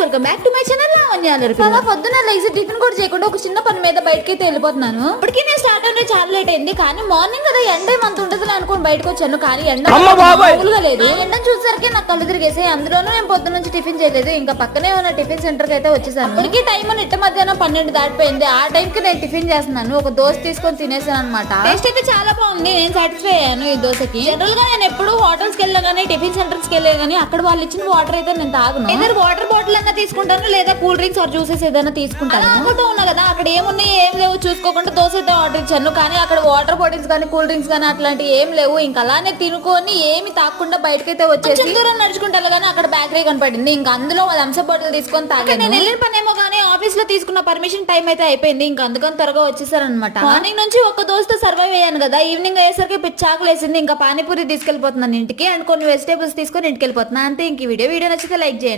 Welcome back to my channel చాలా పొద్దున లేచి టిఫిన్ కూడా చేయకుండా ఒక చిన్న పని మీద బయటకి అయితే వెళ్ళిపోతున్నాను. ఇప్పటికీ నేను స్టార్ట్ అంటే చాలా లేట్ అయింది, కానీ మార్నింగ్ కదా ఎండ ఏమంత ఉంటుంది అనుకుని బయటకు వచ్చాను, కానీ ఎండ మామూలుగా లేదు. ఎండను చూసేసరికి నాకు కళ్ళు తిరిగేసి, అందులోనూ నేను పొద్దున్న నుంచి టిఫిన్ చేయలేదు. ఇంకా పక్కనే ఉన్న టిఫిన్ సెంటర్ కి అయితే వచ్చేసాను. ఇప్పటికీ టైం నిట్ట మధ్యాహ్నం 12 దాటిపోయింది. ఆ టైం కి నేను టిఫిన్ చేస్తున్నాను. ఒక దోశ తీసుకొని తినేసాను అనమాట. టేస్ట్ అయితే చాలా బాగుంది, నేను సాటిస్ఫై అయ్యాను ఈ దోశకి. జనరల్ గా నేను ఎప్పుడు హోటల్స్ కి వెళ్ళా గానీ, టిఫిన్ సెంటర్స్ కి వెళ్ళా గానీ, అక్కడ వాళ్ళు ఇచ్చిన వాటర్ అయితే నేను తాగను. ఏదైనా వాటర్ బాటిల్ అన్నా తీసుకుంటాను, లేదా కూల్ డ్రింక్స్ ఆర్ జ్యూసెస్ ఏదైనా తీసుకుంటాను. అనుకుంటూ ఉన్నా కదా, అక్కడ ఏమున్నాయి ఏం లేవు చూసుకోకుండా దోశ అయితే ఆర్డర్ ఇచ్చాను. కానీ అక్కడ వాటర్ బాటిల్స్ కానీ కూల్ డ్రింక్స్ కానీ అట్లాంటివి ఏం లేవు. ఇంకా అలానే తినుకొని ఏమి తాకుండా బయటకైతే వచ్చేసి దూరం నడుచుకుంటాను. కానీ అక్కడ బేకరీ కనపడింది, ఇంకా అందులో థమ్స్అప్ బాటిల్ తీసుకొని తాగాను. నేను వెళ్ళిన పనేమో కానీ ఆఫీస్ లో తీసుకున్న పర్మిషన్ టైం అయితే అయిపోయింది. ఇంకా అందుకని త్వరగా వచ్చేసారనమాట. మార్నింగ్ నుంచి ఒక దోశతో సర్వైవ్ అయ్యాను కదా, ఈవినింగ్ అయ్యేసరికి పిచ్చాకులు వేసింది. ఇంకా పానీపూరి తీసుకెళ్లిపోతున్నాను ఇంటికి, అండ్ కొన్ని వెజిటేబుల్స్ తీసుకొని ఇంటికి వెళ్ళిపోతున్నాను అంతే. ఇంక వీడియో నచ్చితే లైక్ చేయండి.